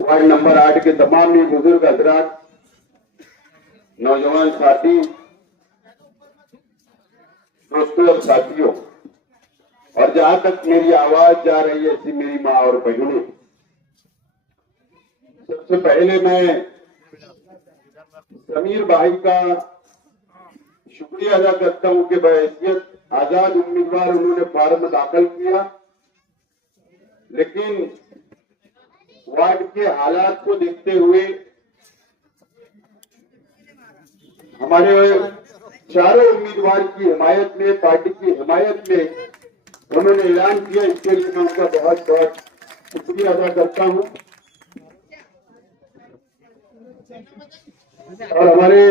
Ward number 8 के तमाम ही बुजुर्ग हजरात, नौजवान साथी, दोस्तों और साथियों, और जहां तक मेरी आवाज जा रही है ऐसी मेरी माँ और बहनों, सबसे पहले मैं समीर भाई का शुक्रिया अदा करता हूं कि बहैसियत आजाद उम्मीदवार उन्होंने फॉर्म दाखिल किया, लेकिन वार्ड के हालात को देखते हुए हमारे चारों उम्मीदवार की हिमायत में, पार्टी की हिमायत में उन्होंने ऐलान किया। इसके लिए मैं उनका बहुत बहुत शुक्रिया अदा करता हूं। और हमारे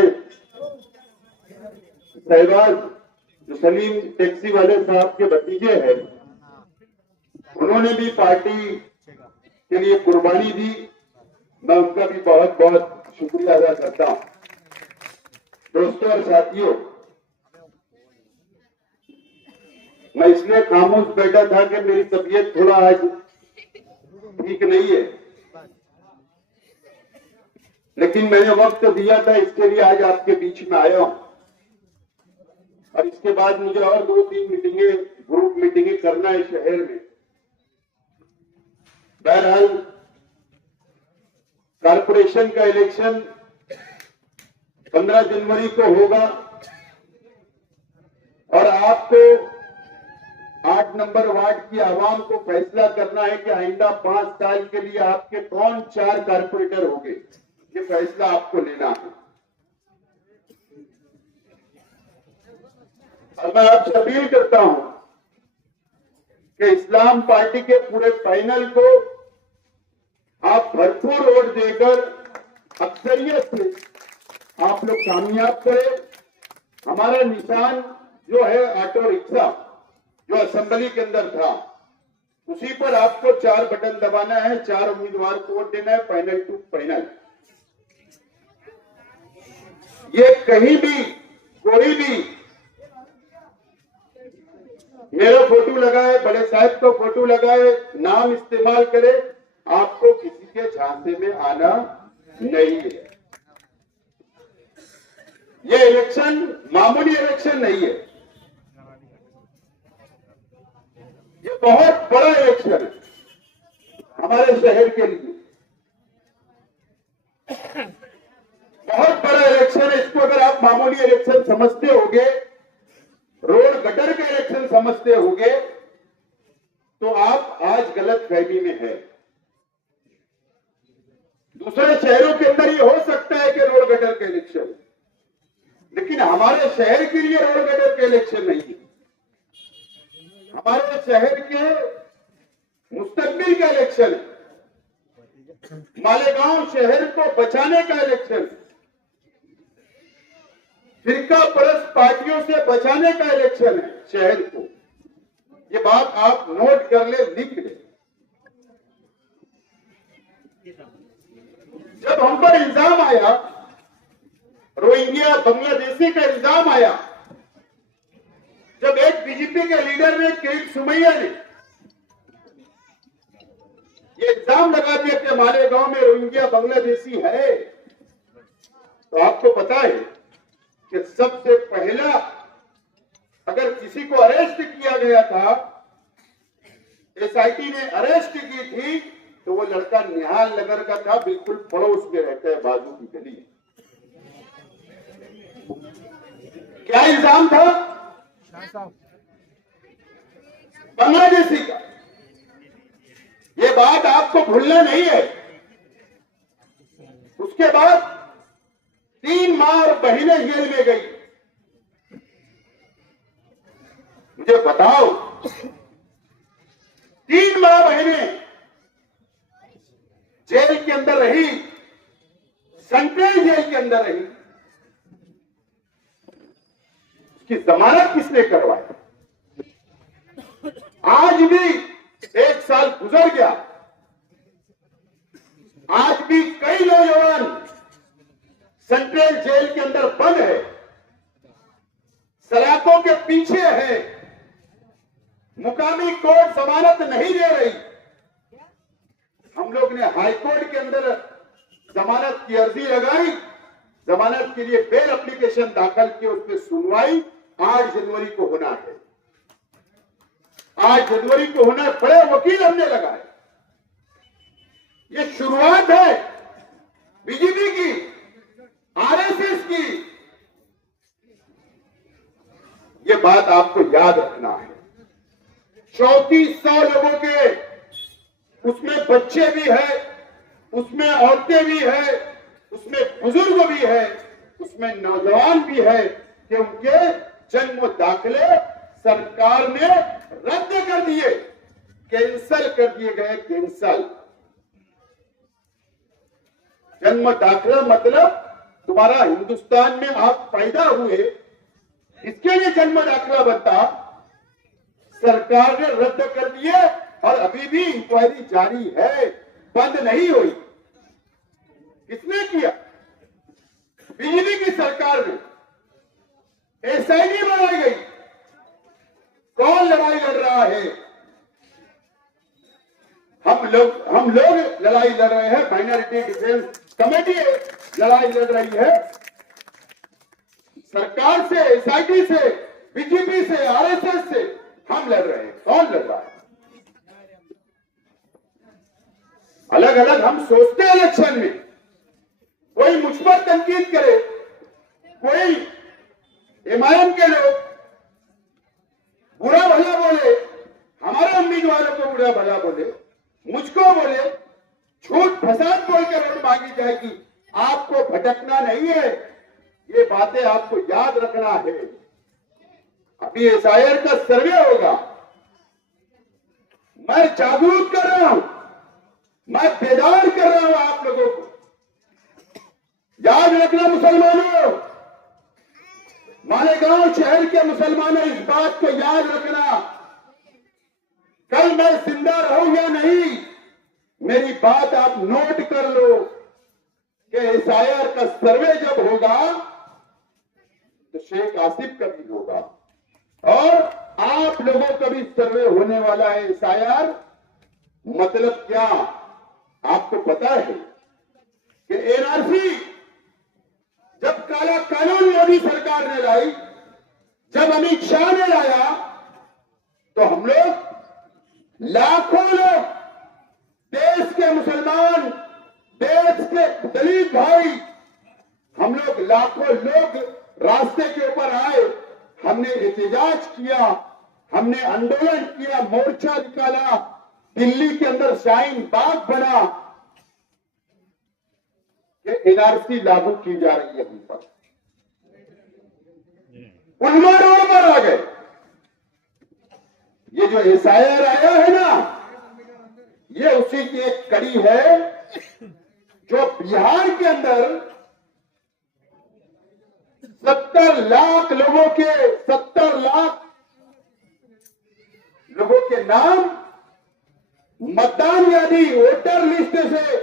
शहबाज जो सलीम टैक्सी वाले साहब के भतीजे हैं, उन्होंने भी पार्टी के लिए कुर्बानी दी। मैं उनका भी बहुत बहुत शुक्रिया अदा करता हूं। दोस्तों और साथियों, मैं इसलिए खामोश बैठा था कि मेरी तबीयत थोड़ा आज ठीक नहीं है, लेकिन मैंने वक्त दिया था, इसके लिए आज आपके बीच में आया हूं। और इसके बाद मुझे और 2-3 मीटिंगें, ग्रुप मीटिंगें करना है शहर में। बहरहाल कारपोरेशन का इलेक्शन 15 जनवरी को होगा और आपको 8 नंबर वार्ड की आवाम को फैसला करना है कि आइंदा 5 साल के लिए आपके कौन 4 कारपोरेटर होंगे। ये फैसला आपको लेना है। और मैं आपसे अपील करता हूं कि इस्लाम पार्टी के पूरे पैनल को आप भरपूर वोट देकर अक्सरियत से आप लोग कामयाब करें। हमारा निशान जो है ऑटो रिक्शा, जो असेंबली के अंदर था, उसी पर आपको 4 बटन दबाना है, 4 उम्मीदवार को वोट देना है, पैनल टू पैनल। ये कहीं भी कोई भी मेरा फोटो लगाए, बड़े साहब को फोटो लगाए, नाम इस्तेमाल करे, आपको किसी के झांसे में आना नहीं है। ये इलेक्शन मामूली इलेक्शन नहीं है, ये बहुत बड़ा इलेक्शन है हमारे शहर के लिए। बहुत बड़ा इलेक्शन है। इसको अगर आप मामूली इलेक्शन समझते होगे, रोड गटर के इलेक्शन समझते होगे, तो आप आज गलत फहमी में है। दूसरे शहरों के अंदर ये हो सकता है कि रोड गटर के इलेक्शन, लेकिन हमारे शहर के लिए रोड गटर के इलेक्शन नहीं है। हमारे शहर के मुस्तकबिल का इलेक्शन है। मालेगांव शहर को बचाने का इलेक्शन है। फिरका परस्त पार्टियों से बचाने का इलेक्शन है शहर को। ये बात आप नोट कर ले, लिख ले। जब हम पर इल्जाम आया, रोहिंग्या बांग्लादेशी का इल्जाम आया, जब एक बीजेपी के लीडर ने, किरीट सुमैया ने ये इल्जाम लगा दिया कि मालेगांव में रोहिंग्या बांग्लादेशी है, तो आपको पता है कि सबसे पहला अगर किसी को अरेस्ट किया गया था, एसआईटी ने अरेस्ट की थी, तो वो लड़का निहाल नगर का था, बिल्कुल पड़ोस में रहता है, बाजू की गली। क्या इल्जाम था? बांग्लादेशी का। ये बात आपको भूलना नहीं है। उसके बाद 3 माँ और बहनें जेल में गई। मुझे बताओ, 3 माँ बहनें जेल के अंदर रही, सेंट्रल जेल के अंदर रही। उसकी जमानत किसने करवाई? आज भी 1 साल गुजर गया, आज भी कई नौजवान सेंट्रल जेल के अंदर बंद है, सलाखों के पीछे है। मुकामी कोर्ट जमानत नहीं दे रही। हम लोग ने हाईकोर्ट के अंदर जमानत की अर्जी लगाई, जमानत के लिए बेल एप्लीकेशन दाखिल की, उस पर सुनवाई 8 जनवरी को होना है। 8 जनवरी को होना है। बड़े वकील हमने लगाए। ये शुरुआत है बीजेपी की, आरएसएस की। ये बात आपको याद रखना है। 3400 लोगों के, उसमें बच्चे भी हैं, उसमें औरतें भी हैं, उसमें बुजुर्ग भी है, उसमें नौजवान भी है कि उनके जन्म दाखिले सरकार ने रद्द कर दिए, कैंसल कर दिए गए। कैंसल जन्म दाखिला मतलब तुम्हारा हिंदुस्तान में आप पैदा हुए, इसके लिए जन्म दाखिला बनता, सरकार ने रद्द कर दिए और अभी भी इंक्वायरी जारी है, बंद नहीं हुई। किसने किया? बीजेपी की सरकार में एसआईटी बनाई गई। कौन लड़ाई लड़ रहा है? हम लोग लड़ाई लड़ रहे हैं। माइनॉरिटी डिफेंस कमेटी लड़ाई लड़ रही है सरकार से, एसआईटी से, बीजेपी से, आरएसएस से। हम लड़ रहे हैं। कौन लड़ रहा है? अलग अलग हम सोचते हैं इलेक्शन में, कोई मुझ पर तनकीद करे, कोई एमआईएम के लोग बुरा भला बोले, हमारे उम्मीदवारों को बुरा भला बोले, मुझको बोले, झूठ फसाद बोलकर वोट मांगी जाएगी। आपको भटकना नहीं है, ये बातें आपको याद रखना है। अभी एसआईआर का सर्वे होगा, मैं जागरूक कर रहा हूं, मैं बेदार कर रहा हूं आप लोगों को। याद रखना मुसलमानों, मालेगांव शहर के मुसलमानों, इस बात को याद रखना, कल मैं जिंदा रहूं या नहीं, मेरी बात आप नोट कर लो कि एसआईआर का सर्वे जब होगा तो शेख आसिफ का भी होगा और आप लोगों का भी सर्वे होने वाला है। एसआईआर मतलब क्या आपको पता है कि एनआरसी जब काला कानून मोदी सरकार ने लाई, जब अमित शाह ने लाया, तो हम लोग लाखों लोग, देश के मुसलमान, देश के दलित भाई, हम लोग लाखों लोग रास्ते के ऊपर आए। हमने एहतजाज किया, हमने आंदोलन किया, मोर्चा निकाला, दिल्ली के अंदर शाहीन बाग बना कि एनआरसी लागू की जा रही है। हम पर उलमा रोड पर आ गए। ये जो एसआईआर आया है ना, ये उसी की एक कड़ी है जो बिहार के अंदर 70 लाख लोगों के 70 लाख लोगों के नाम मतदान यादी वोटर लिस्ट से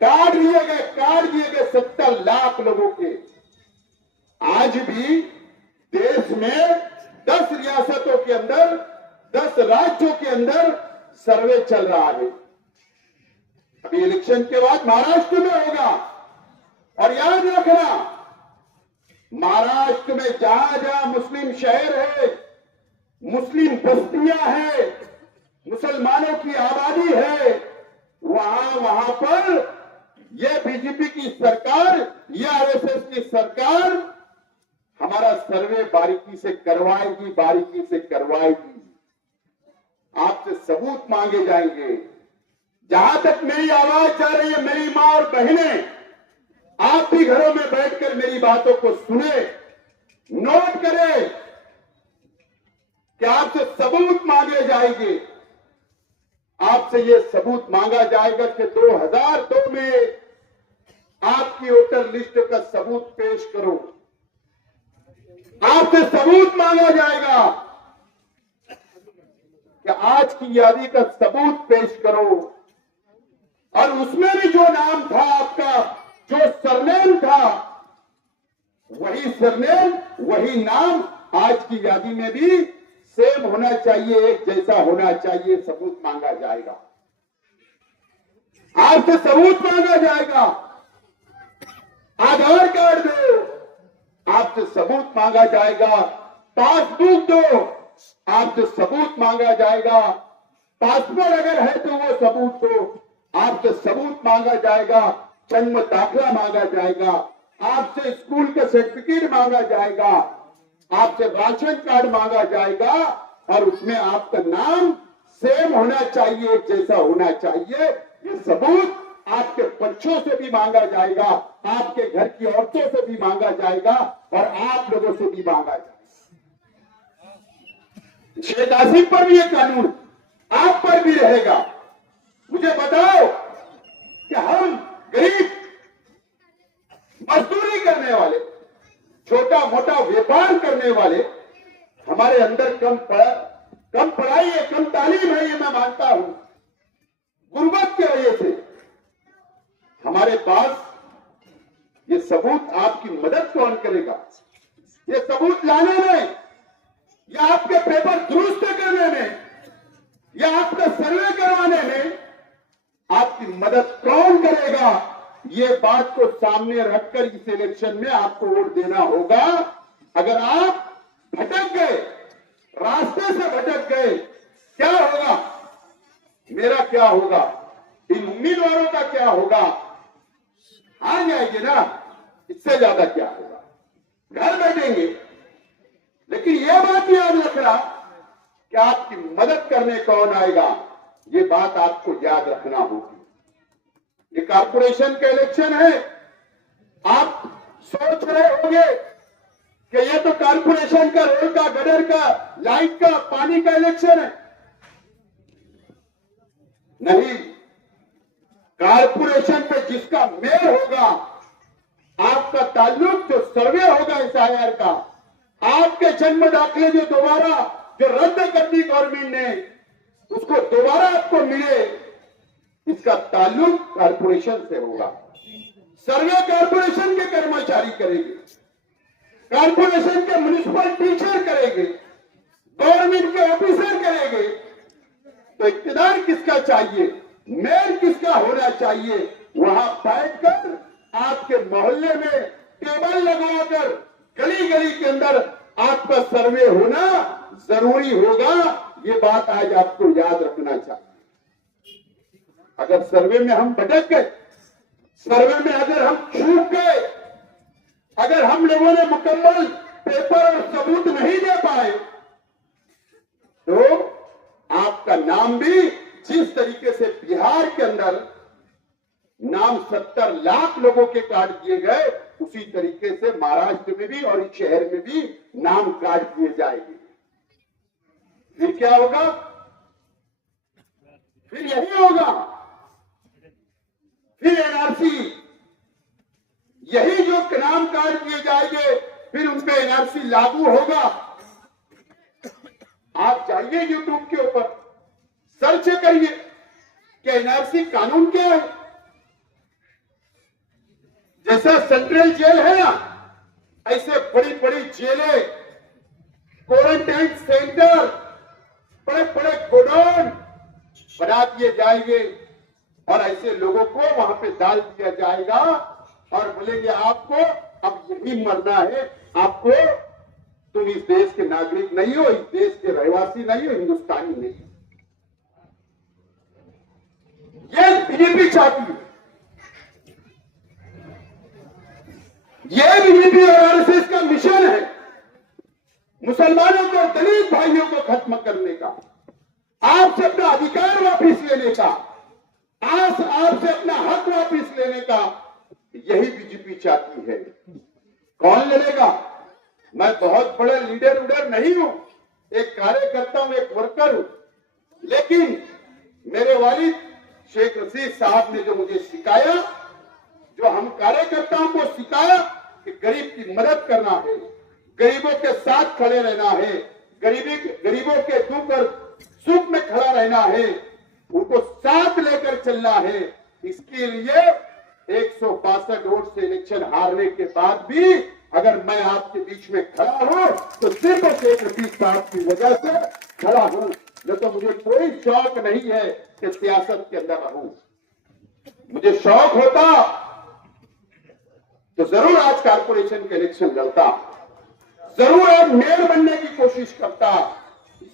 काट दिए गए 70 लाख लोगों के। आज भी देश में 10 रियासतों के अंदर, 10 राज्यों के अंदर सर्वे चल रहा है। अभी इलेक्शन के बाद महाराष्ट्र में होगा और याद रखना, महाराष्ट्र में जहां जहां मुस्लिम शहर है, मुस्लिम बस्तियां हैं, मुसलमानों की आबादी है, वहां पर यह बीजेपी की सरकार, यह आरएसएस की सरकार हमारा सर्वे बारीकी से करवाएगी। आपसे सबूत मांगे जाएंगे। जहां तक मेरी आवाज जा रही है, मेरी मां और बहनें, आप भी घरों में बैठकर मेरी बातों को सुने, नोट करें कि आपसे सबूत मांगे जाएंगे। आपसे ये सबूत मांगा जाएगा कि 2002 में आपकी वोटर लिस्ट का सबूत पेश करो। आपसे सबूत मांगा जाएगा कि आज की यादी का सबूत पेश करो। और उसमें भी जो नाम था आपका, जो सरनेम था, वही सरनेम, वही नाम आज की यादी में भी सेम होना चाहिए, एक जैसा होना चाहिए। सबूत मांगा जाएगा। आपसे सबूत मांगा जाएगा, आधार कार्ड दो, आपसे सबूत मांगा जाएगा, पासबुक दो, आपसे सबूत मांगा जाएगा, पासपोर्ट अगर है तो वो सबूत दो, आपसे सबूत मांगा जाएगा, जन्म दाखिला मांगा जाएगा, आपसे स्कूल का सर्टिफिकेट मांगा जाएगा, आपसे राशन कार्ड मांगा जाएगा और उसमें आपका नाम सेम होना चाहिए, जैसा होना चाहिए। ये सबूत आपके बच्चों से भी मांगा जाएगा, आपके घर की औरतों से भी मांगा जाएगा और आप लोगों से भी मांगा जाएगा। शेख आसिम पर भी ये कानून आप पर भी रहेगा। मुझे बताओ कि हम गरीब मजदूरी करने वाले, छोटा मोटा व्यापार करने वाले, हमारे अंदर कम पढ़ाई है, कम तालीम है, ये मैं मानता हूं। गुर्बत की वजह से हमारे पास ये सबूत, आपकी मदद कौन करेगा? ये सबूत लाने में या आपके पेपर दुरुस्त करने में या आपका सर्वे करवाने में आपकी मदद कौन करेगा? ये बात को सामने रखकर इस इलेक्शन में आपको वोट देना होगा। अगर आप भटक गए, रास्ते से भटक गए, क्या होगा? मेरा क्या होगा? इन उम्मीदवारों का क्या होगा? आ जाएगी ना, इससे ज्यादा क्या होगा? घर बैठेंगे। लेकिन यह बात याद रखना कि आपकी मदद करने कौन आएगा, ये बात आपको याद रखना होगी। ये कारपोरेशन का इलेक्शन है। आप सोच रहे होंगे कि ये तो कारपोरेशन का, रोड का, गटर का, लाइट का, पानी का इलेक्शन है। नहीं, कारपोरेशन पे जिसका मेयर होगा, आपका ताल्लुक जो सर्वे होगा SIR का, आपके जन्म दाखिले जो रद्द कर दी गवर्नमेंट ने, उसको दोबारा आपको मिले, इसका ताल्लुक कारपोरेशन से होगा। सर्वे कारपोरेशन के कर्मचारी करेंगे, कारपोरेशन के म्युनिसिपल टीचर करेंगे, गवर्नमेंट के ऑफिसर करेंगे। तो इक्तिदार किसका चाहिए, मेयर किसका होना चाहिए? वहां बैठकर आपके मोहल्ले में टेबल लगाकर गली गली के अंदर आपका सर्वे होना जरूरी होगा। ये बात आज आपको याद रखना चाहिए। अगर सर्वे में हम भटक गए, सर्वे में अगर हम चूक गए, अगर हम लोगों ने मुकम्मल पेपर और सबूत नहीं दे पाए, तो आपका नाम भी जिस तरीके से बिहार के अंदर नाम 70 लाख लोगों के काट दिए गए, उसी तरीके से महाराष्ट्र में भी और इस शहर में भी नाम काट दिए जाएंगे। फिर क्या होगा? फिर यही होगा, फिर NRC, यही जो नाम काट दिए जाएंगे, फिर उन पे NRC लागू होगा। आप जाइए YouTube के ऊपर, सर्च करिए कि NRC कानून क्या है। जैसा सेंट्रल जेल है ना, ऐसे बड़ी बड़ी जेलें, क्वारंटाइन सेंटर, बड़े बड़े गोडाउन बना दिए जाएंगे और ऐसे लोगों को वहां पे डाल दिया जाएगा और बोलेंगे आपको अब यही मरना है, आपको, तुम इस देश के नागरिक नहीं हो, इस देश के रहवासी नहीं हो, हिंदुस्तानी नहीं हो। ये बीजेपी चाहती है, ये बीजेपी और आरएसएस का मिशन है मुसलमानों को, दलित भाइयों को खत्म करने का, आपसे अपना अधिकार वापस लेने का, आपसे अपना हक वापस लेने का। यही बीजेपी चाहती है। कौन ले लेगा? मैं बहुत बड़े लीडर उडर नहीं हूं, एक कार्यकर्ता हूं, एक वर्कर हूं, लेकिन मेरे वालिद शेख रशीद साहब ने जो मुझे सिखाया, जो हम कार्यकर्ताओं को सिखाया कि गरीब की मदद करना है, गरीबों के साथ खड़े रहना है, गरीबों के दुख और सुख में खड़ा रहना है, उनको साथ लेकर चलना है। इसके लिए 162 वोट से इलेक्शन हारने के बाद भी अगर मैं आपके बीच में खड़ा हूं तो सिर्फ शेख रशीद साहब की वजह से खड़ा हूं, न तो मुझे कोई शौक नहीं है कि सियासत के अंदर रहूं। मुझे शौक होता तो जरूर आज कारपोरेशन के इलेक्शन लड़ता, जरूर आज मेयर बनने की कोशिश करता,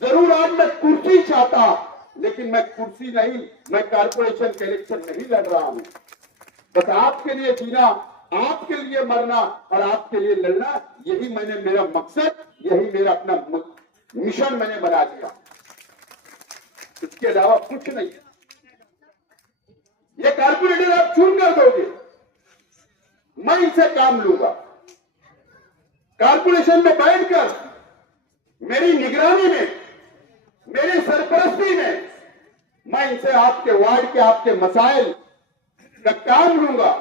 जरूर आज मैं कुर्सी चाहता, लेकिन मैं कुर्सी नहीं, मैं कारपोरेशन के इलेक्शन नहीं लड़ रहा हूं। बस आपके लिए जीना, आपके लिए मरना और आपके लिए लड़ना, यही मैंने मेरा मकसद, यही मेरा अपना मिशन मैंने बना दिया। इसके अलावा कुछ नहीं। ये कारपोरेटर आप चुन कर दोगे, मैं इनसे काम लूंगा। कारपोरेशन में बैठकर मेरी निगरानी में, मेरी सरपरस्ती में मैं इनसे आपके वार्ड के, आपके मसाइल का काम लूंगा,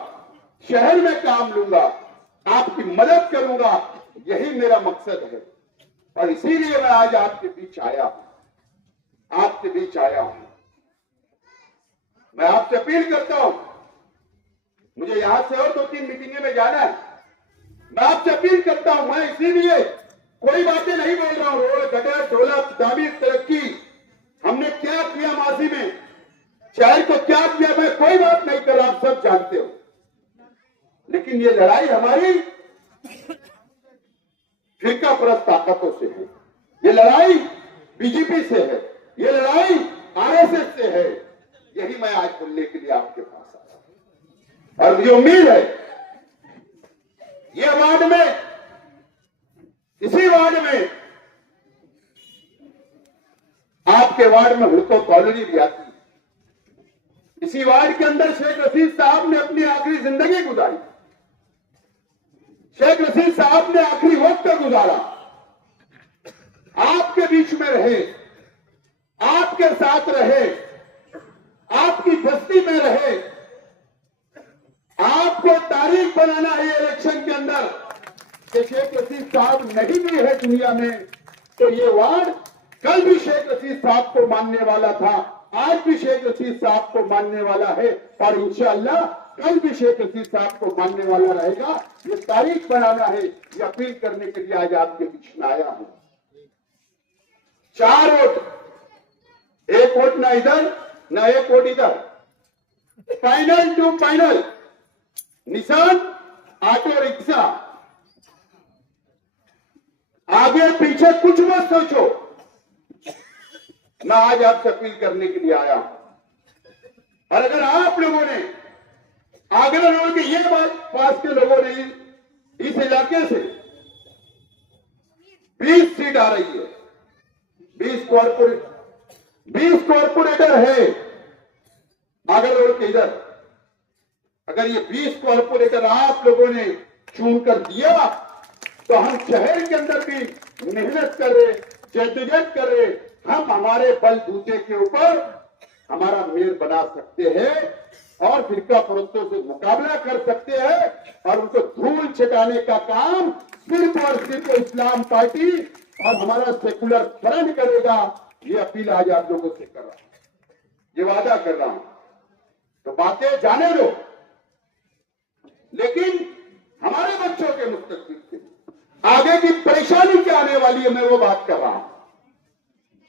शहर में काम लूंगा, आपकी मदद करूंगा। यही मेरा मकसद है और इसीलिए मैं आज आपके बीच आया हूं, आपके बीच आया हूं। मैं आपसे अपील करता हूं, मुझे यहां से और 2-3 मीटिंगें में जाना है। मैं आपसे अपील करता हूं, मैं इसीलिए कोई बातें नहीं बोल रहा हूं। रोड, गटर, ढोला, ताबीर, तरक्की हमने क्या किया माजी में, शहर को क्या किया, मैं कोई बात नहीं कर रहा, आप सब जानते हो। लेकिन ये लड़ाई हमारी फिरका परस्त ताकतों से है, ये लड़ाई बीजेपी से है, ये लड़ाई आरएसएस से है। यही मैं आज बोलने के लिए आपके पास आया और मुझे उम्मीद है ये वार्ड में, इसी वार्ड में, आपके वार्ड में हुड़को कॉलोनी भी आती है। इसी वार्ड के अंदर शेख रशीद साहब ने अपनी आखिरी जिंदगी गुजारी, शेख रशीद साहब ने आखिरी वक्त गुजारा, आपके बीच में रहे, आपके साथ रहे, आपकी बस्ती में रहे। आपको तारीख बनाना है इलेक्शन के अंदर कि शेख रशीद साहब नहीं भी है दुनिया में, तो ये वार्ड कल भी शेख रशीद साहब को मानने वाला था, आज भी शेख रशीद साहब को मानने वाला है और इंशाअल्लाह कल भी शेख रशीद साहब को मानने वाला रहेगा। ये तारीख बनाना है, ये अपील करने के लिए आज आपके बीच में आया हूं। 4 वोट, 1 वोट ना इधर ना 1 वोट इधर, फाइनल टू फाइनल, निशान ऑटो रिक्शा, आगे पीछे कुछ मत सोचो। मैं आज आपसे अपील करने के लिए आया हूं और अगर आप लोगों ने, आगरा रोड की ये बात पास के लोगों ने इस इलाके से 20 सीट आ रही है, 20 कॉर्पोरेटर है आगरा रोड के इधर, अगर ये 20 कॉर्पोरेटर आप लोगों ने चुन कर दिया तो हम शहर के अंदर भी मेहनत कर रहे, जद्दोजहद कर रहे, हम हमारे बलबूते के ऊपर हमारा मेयर बना सकते हैं और फिरका परस्तों से मुकाबला कर सकते हैं और उनको धूल छिटाने का काम सिर्फ और सिर्फ इस्लाम पार्टी और हमारा सेकुलर फ्रंट करेगा। ये अपील आज आप लोगों से कर रहा हूं, ये वादा कर रहा हूं। तो बातें जाने दो, लेकिन हमारे बच्चों के मुस्तकबिल के आगे की परेशानी क्या आने वाली है, मैं वो बात कर रहा हूं,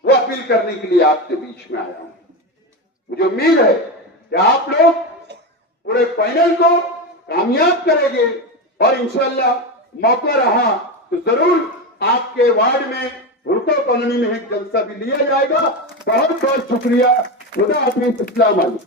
वो अपील करने के लिए आपके बीच में आया हूं। मुझे उम्मीद है कि आप लोग पूरे पैनल को कामयाब करेंगे और इंशाअल्लाह मौका रहा तो जरूर आपके वार्ड में हुड़को कॉलोनी में एक जलसा भी लिया जाएगा। बहुत बहुत शुक्रिया। खुदा हाफिज़। अस्सलाम वालेकुम।